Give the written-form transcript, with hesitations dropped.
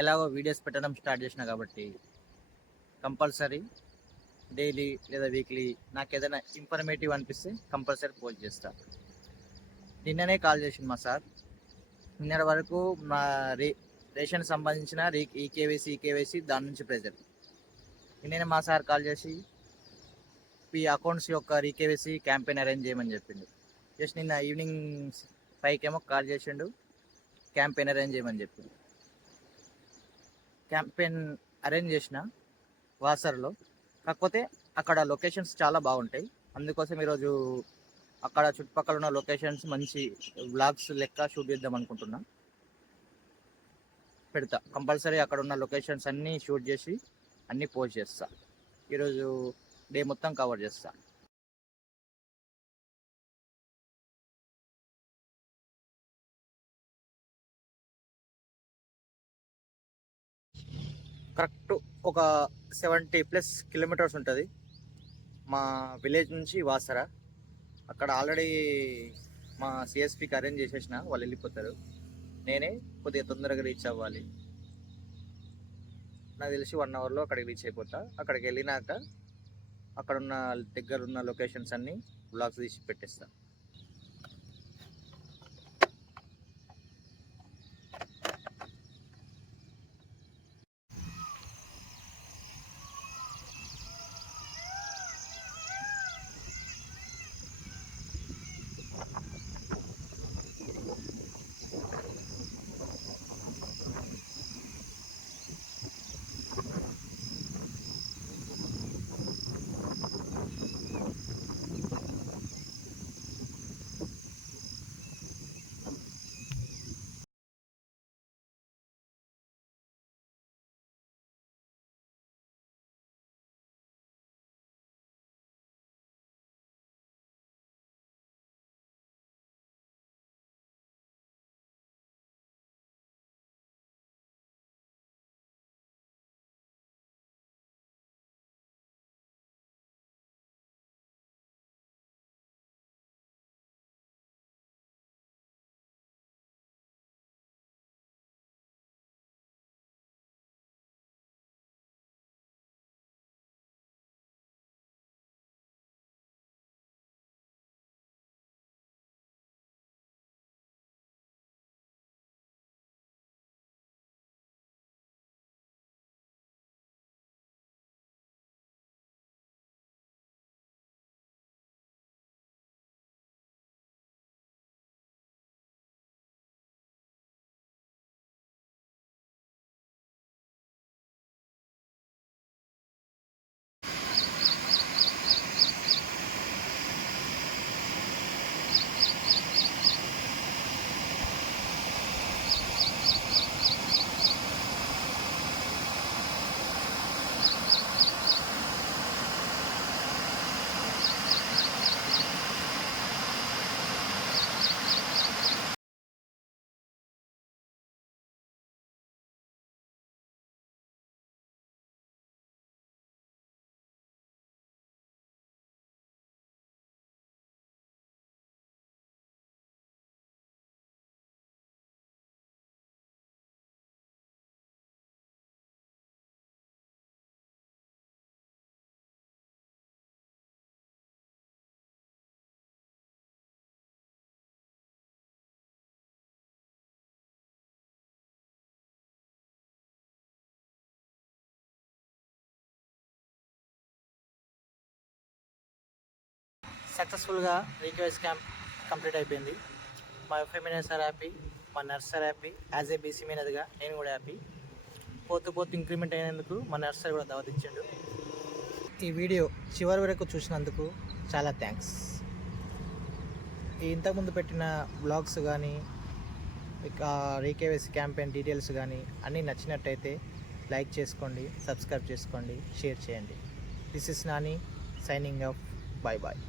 ఎలాగో వీడియోస్ పెట్టడం స్టార్ట్ చేసిన కాబట్టి కంపల్సరీ డైలీ లేదా వీక్లీ నాకు ఏదైనా ఇన్ఫర్మేటివ్ అనిపిస్తే కంపల్సరీ పోస్ట్ చేస్తా. నిన్ననే కాల్ చేసింది మా సార్. నిన్నటి వరకు మా రేషన్ సంబంధించిన ఈకేవైసీ దాని నుంచి ప్రెజర్. నిన్ననే మా సార్ కాల్ చేసి ఈ అకౌంట్స్ యొక్క రీకేవైసీ క్యాంపెయిన్ అరేంజ్ చేయమని చెప్పిండు. జస్ట్ నిన్న ఈవినింగ్ 5 కాల్ చేసిండు, క్యాంపెయిన్ అరేంజ్ చేయమని చెప్పిండు. క్యాంపెయిన్ అరేంజ్ చేసిన వాసర్లో, కాకపోతే అక్కడ లొకేషన్స్ చాలా బాగుంటాయి. అందుకోసం ఈరోజు అక్కడ చుట్టుపక్కల ఉన్న లొకేషన్స్ మంచి వ్లాగ్స్ లెక్క షూట్ చేద్దాం అనుకుంటున్నా. పెడతా కంపల్సరీ. అక్కడ ఉన్న లొకేషన్స్ అన్నీ షూట్ చేసి అన్నీ పోస్ట్ చేస్తా. ఈరోజు డే మొత్తం కవర్ చేస్తా. కరెక్ట్ ఒక 70+ కిలోమీటర్స్ ఉంటుంది మా విలేజ్ నుంచి వాసర. అక్కడ ఆల్రెడీ మా సిఎస్పికి అరేంజ్ చేసేసిన, వాళ్ళు వెళ్ళిపోతారు. నేనే కొద్దిగా తొందరగా రీచ్ అవ్వాలి. నాకు తెలిసి 1 అవర్లో అక్కడికి రీచ్ అయిపోతా. అక్కడికి వెళ్ళినాక అక్కడున్న దగ్గరున్న లొకేషన్స్ అన్నీ బ్లాగ్స్ తీసి పెట్టేస్తా. సక్సెస్ఫుల్గా రీక్వెస్ట్ క్యాంప్ కంప్లీట్ అయిపోయింది. మా ఫెమినైన్ సార్ హ్యాపీ, మా nurse sir happy, as a BC మీనదిగా నేను కూడా హ్యాపీ. పోతూ ఇంక్రిమెంట్ అయినందుకు మా నర్స్ సార్ కూడా దావత్ ఇచ్చాడు. ఈ వీడియో చివరి వరకు చూసినందుకు చాలా థ్యాంక్స్. ఇంతకుముందు పెట్టిన బ్లాగ్స్ కానీ రీకేవైసీ క్యాంపెయిన్ డీటెయిల్స్ కానీ అన్నీ నచ్చినట్టయితే లైక్ చేసుకోండి, సబ్స్క్రైబ్ చేసుకోండి, షేర్ చేయండి. This is Nani signing off. Bye bye.